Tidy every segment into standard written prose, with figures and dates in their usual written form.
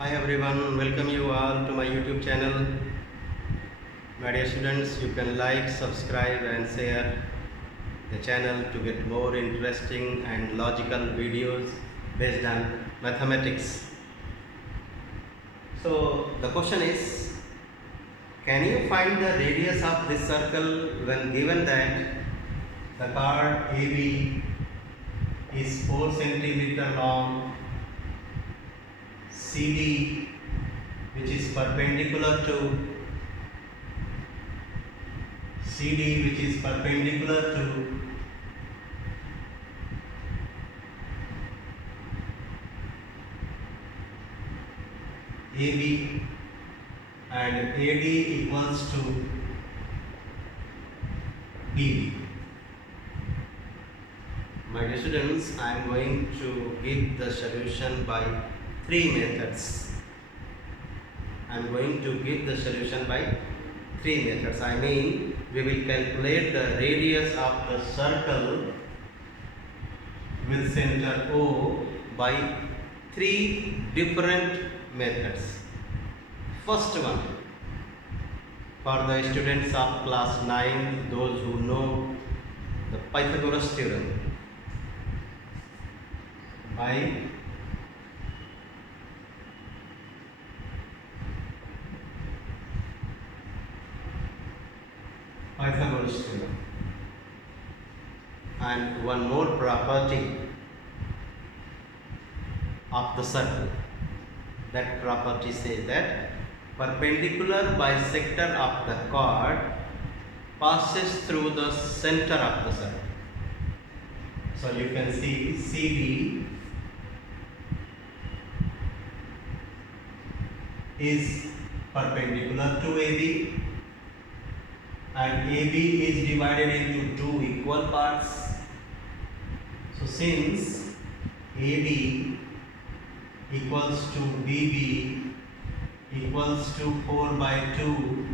Hi everyone, welcome you all to my YouTube channel. My dear students, you can like, subscribe and share the channel to get more interesting and logical videos based on mathematics. So the question is, can you find the radius of this circle when given that the chord AB is 4 centimeter long, CD which is perpendicular to CD which is perpendicular to AB and AD equals to BB. My dear students, I am going to give the solution by three methods. I am going to give the solution by three methods. I mean, we will calculate the radius of the circle with center O by three different methods. First one, for the students of class 9, those who know the Pythagoras theorem, by Pythagoras theorem. And one more property of the circle. That property says that perpendicular bisector of the chord passes through the center of the circle. So you can see CD is perpendicular to AB and AB is divided into two equal parts. So since AB equals to BB equals to 4 by 2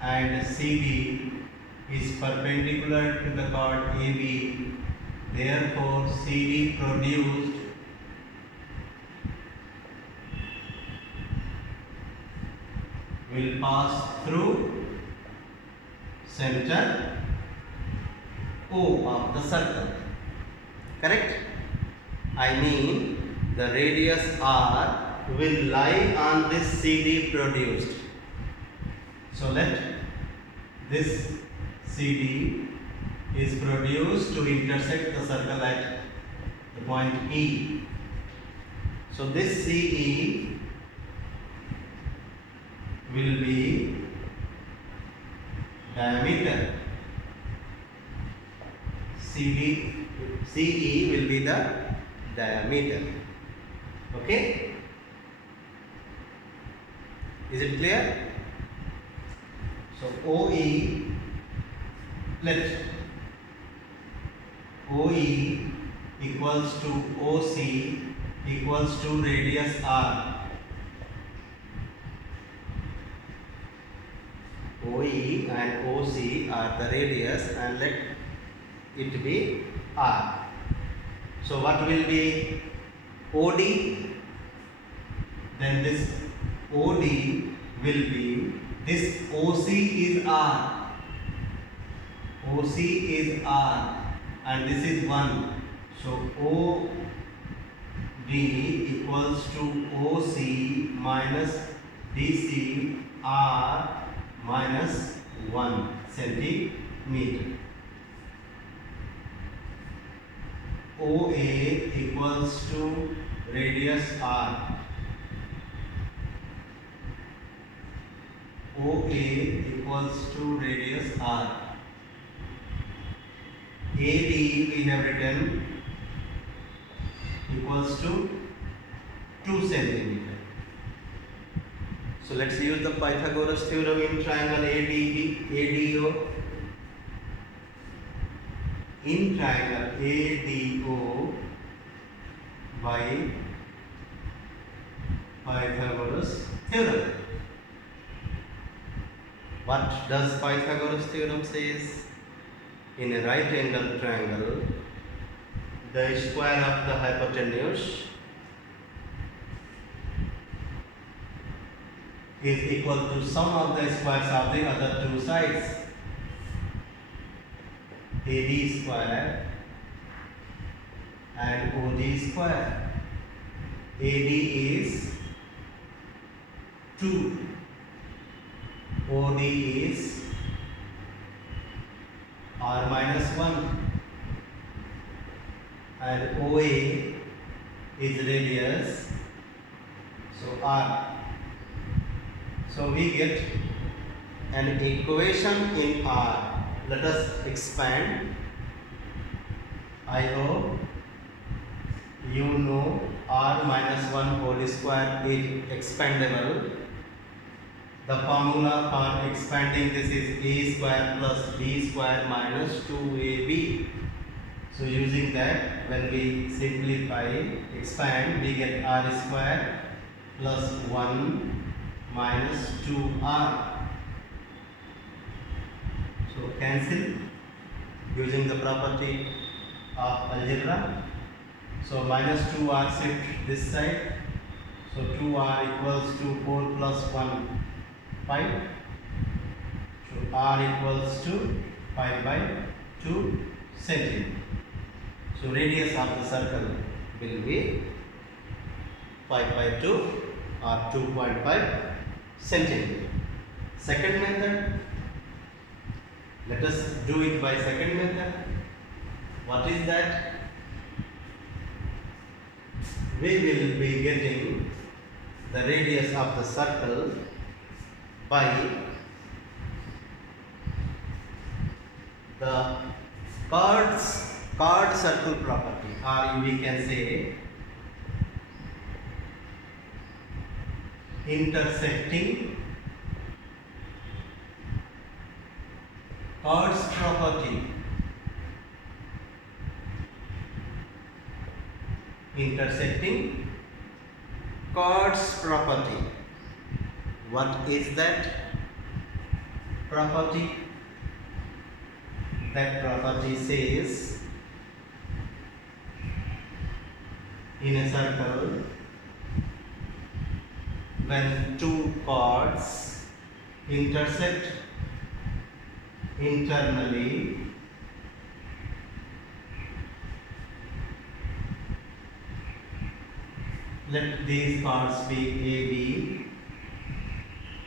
and CD is perpendicular to the chord AB, therefore CD produced will pass through center O of the circle. Correct? I mean, the radius R will lie on this CD produced. So let this CD is produced to intersect the circle at the point E. So this CE will be diameter. CE will be the diameter. Okay? Is it clear? So OE, let OE equals to OC equals to radius R. OE and OC are the radius and let it be R. So what will be OD? Then this OD will be, this OC is R. OC is R and this is 1. So OD equals to OC minus DC R minus 1 centimeter. OA equals to radius R. OA equals to radius R. AD we have written equals to 2 centimeter. So let's use the Pythagoras theorem in triangle ADO. In triangle ADO by Pythagoras theorem. What does Pythagoras theorem says? In a right angle triangle, the square of the hypotenuse is equal to sum of the squares of the other two sides. AD square and OD square. AD is 2, OD is r minus 1, and OA is radius, so r. So we get an equation in r. Let us expand. I hope you know r minus 1 whole square is expandable. The formula for expanding this is a square plus b square minus 2ab. So using that, when we simplify, expand, we get r square plus 1 minus 2r. So cancel using the property of algebra. So minus 2r shift this side. So 2r equals to 4 plus 1, 5. So r equals to 5 by 2 centimeter. So radius of the circle will be 5 by 2 or 2.5 centimeter. Second method. Let us do it by second method. What is that? We will be getting the radius of the circle by the chord circle property, or we can say intersecting chords property. Intersecting chords property. What is that property? That property says, in a circle, when two chords intersect internally, let these chords be AB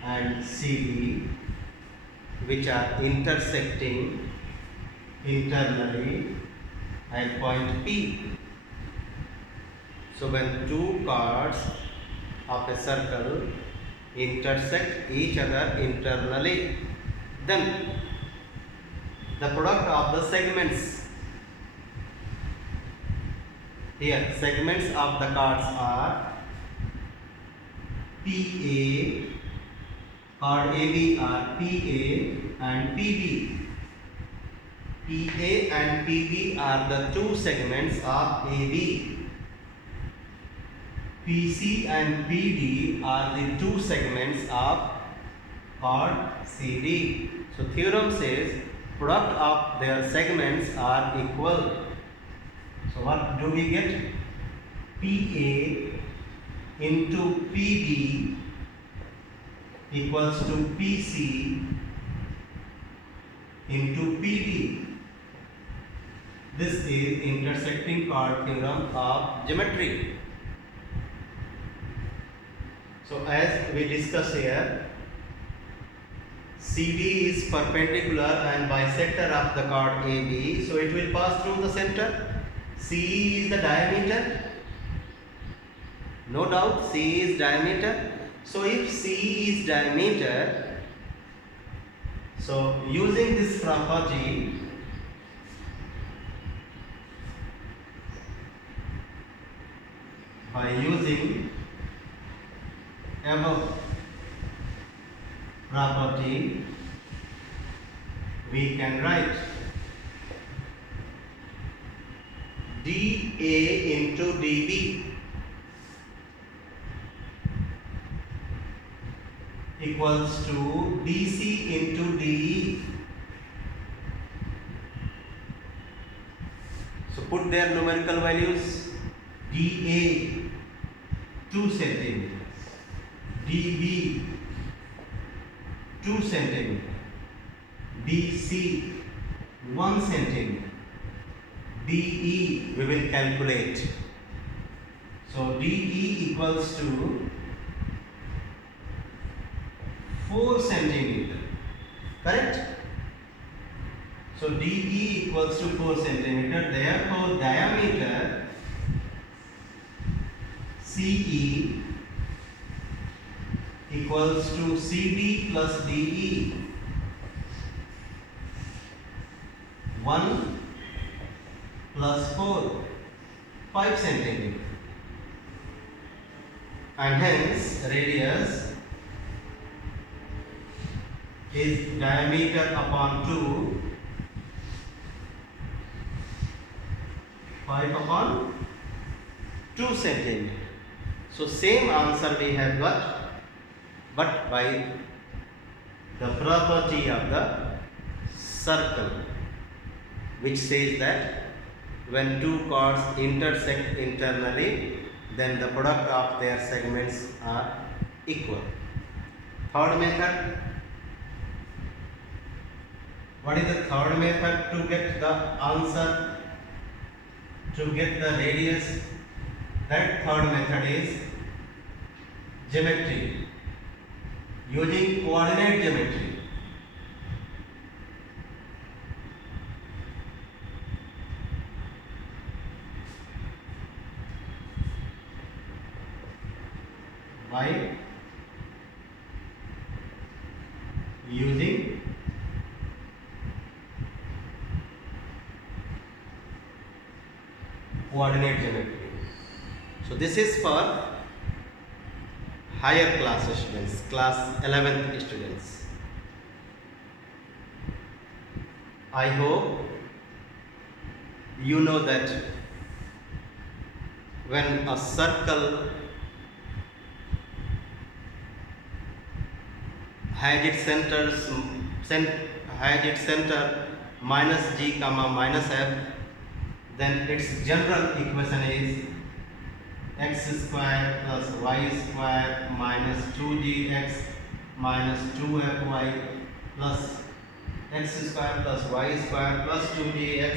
and CD, which are intersecting internally at point P. So when two chords of a circle intersect each other internally, then the product of the segments, here segments of the chords are PA, chord AB are PA and PB. PA and PB are the two segments of AB. PC and PD are the two segments of chord CD. So theorem says product of their segments are equal. So what do we get? PA into PB equals to PC into PD. This is intersecting chord theorem of geometry. So as we discussed here, CD is perpendicular and bisector of the chord AB, so it will pass through the center. CE is the diameter. No doubt CE is diameter. So if CE is diameter, so using this property, by using above property, we can write dA into dB equals to dC into dE. So put their numerical values. dA 2 centimeters, dB 2 centimeter, BC 1 centimeter, DE we will calculate. So DE equals to 4 centimeter, correct? So DE equals to 4 centimeter. Therefore, diameter CE equals to CD plus DE. 1 plus 4, 5 centimeter. And hence radius is diameter upon 2, 5 upon 2 centimeter. So same answer we have got, but by the property of the circle, which says that when two chords intersect internally, then the product of their segments are equal. Third method. What is the third method to get the answer, to get the radius? That third method is geometry, using coordinate geometry. By using coordinate geometry. So this is for higher class students, class 11th students. I hope you know that when a circle has its center minus g comma minus f, then its general equation is x square plus y square minus 2gx minus 2fy plus x square plus y square plus 2gx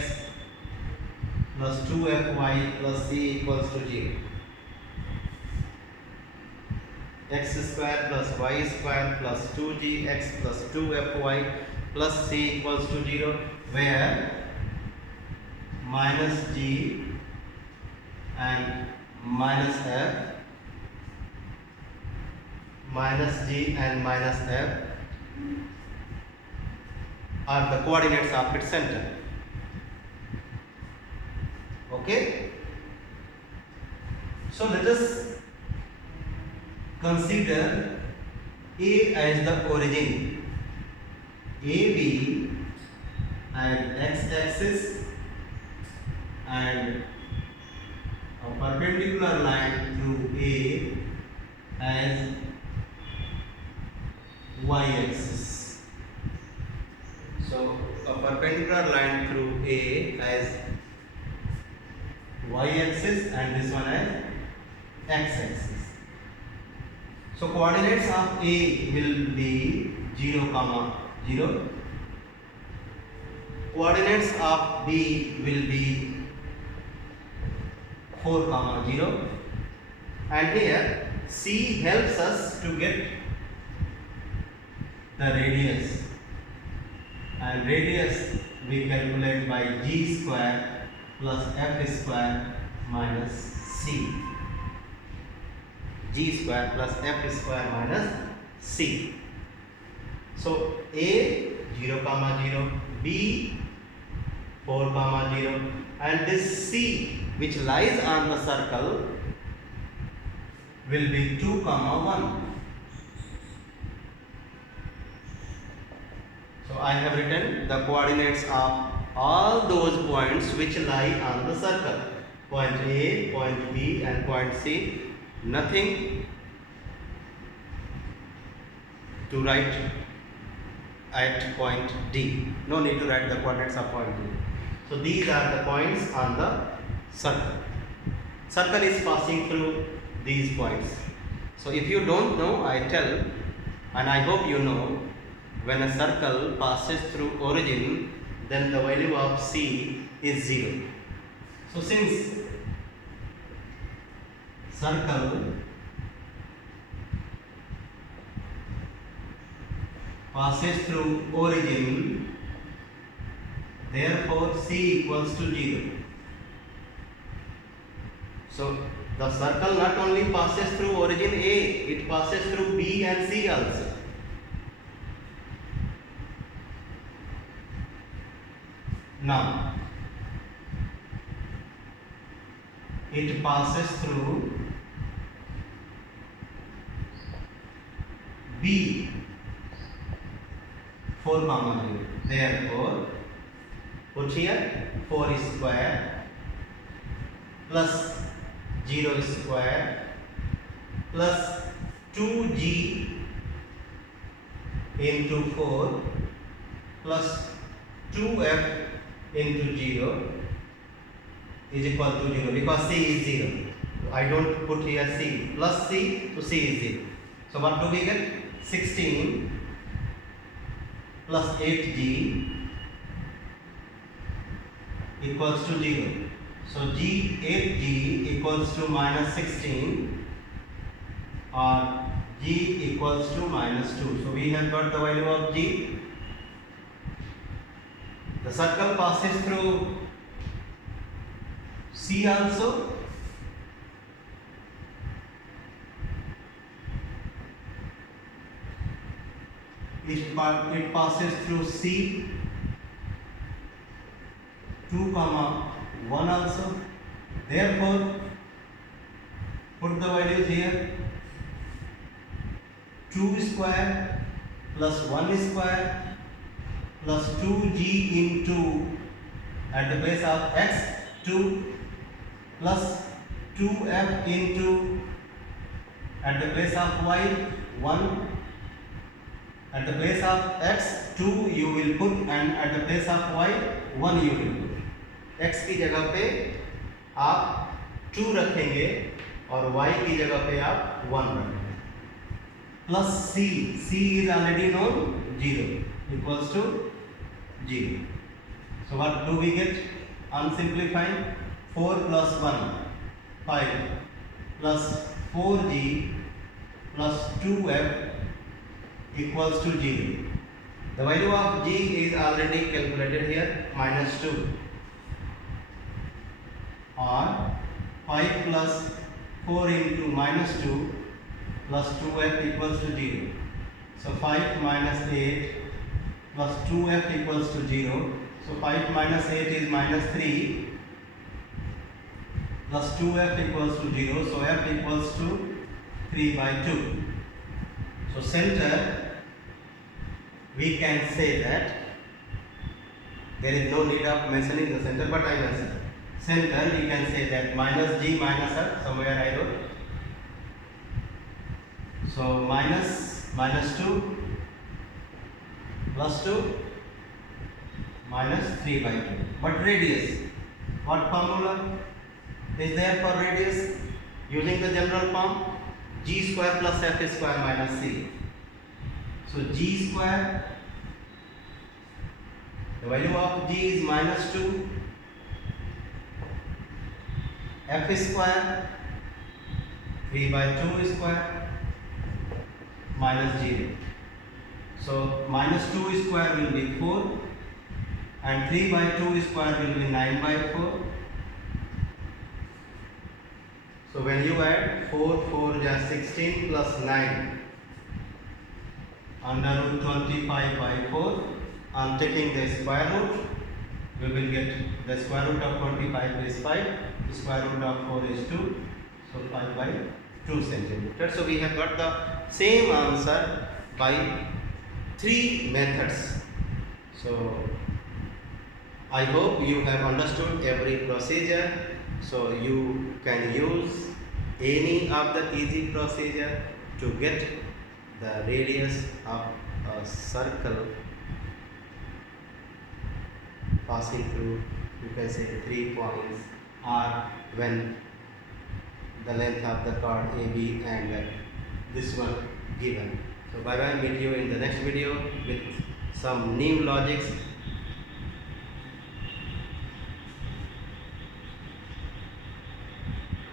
plus 2fy plus c equals to 0. X square plus y square plus 2gx plus 2fy plus c equals to 0, where minus g and minus f, minus g and minus f are the coordinates of its center. Okay? So let us consider A as the origin, AB and x-axis and a perpendicular line through A as y-axis. So a perpendicular line through A as y-axis and this one as x-axis. So coordinates of A will be 0, 0. Coordinates of B will be 4, 0. And here C helps us to get the radius. And radius we calculate by g square plus f square minus c. G square plus f square minus c. So A 0, 0, B 4, 0, and this C which lies on the circle will be 2, 1. So I have written the coordinates of all those points which lie on the circle. Point A, point B and point C. Nothing to write at point D. No need to write the coordinates of point D. So these are the points on the circle. Circle is passing through these points. So if you don't know, I tell, and I hope you know when a circle passes through origin, then the value of C is 0. So since circle passes through origin, therefore C equals to 0. So the circle not only passes through origin A, it passes through B and C also. Now it passes through B 4, 0. Therefore put here 4 square plus 0 square plus 2G into 4 plus 2F into 0 is equal to 0 because C is 0. I don't put here C plus C, so C is 0. So what do we get? 16 plus 8G equals to 0. So 8G equals to minus 16 or G equals to minus 2. So we have got the value of G. The circle passes through C also. It passes through C 2, 1 also. Therefore, put the values here. 2 square plus 1 square plus 2G into, at the place of X, 2 plus 2F into, at the place of Y, 1. At the place of X 2 you will put, and at the place of Y 1 you will put. X की जगह पे आप 2 रखेंगे और Y की जगह पे आप 1 रखेंगे. Plus C is already known, 0 equals to 0. So what do we get? Unsimplifying 4 plus 1 5 plus 4G plus 2F equals to 0. The value of G is already calculated here, minus 2, or 5 plus 4 into minus 2 plus 2F equals to 0. So 5 minus 8 plus 2F equals to 0. So 5 minus 8 is minus 3 plus 2F equals to 0. So F equals to 3 by 2. So center, we can say that there is no need of mentioning the center, but I mention center. We can say that minus G minus F, somewhere I wrote. So minus 2 plus 2 minus 3 by 2. But radius, what formula is there for radius? Using the general form, G square plus F square minus C. So G square, the value of G is minus 2, F square 3 by 2 square minus 0. So minus 2 square will be 4 and 3 by 2 square will be 9 by 4. So when you add 4 is 16 plus 9 under root 25 by 4, on taking the square root, we will get the square root of 25 is 5, the square root of 4 is 2, so 5 by 2 centimeters. So we have got the same answer by 3 methods. So I hope you have understood every procedure, so you can use any of the easy procedure to get the radius of a circle passing through, you can say 3 points, or when the length of the chord AB and this one given. So bye bye, meet you in the next video with some new logics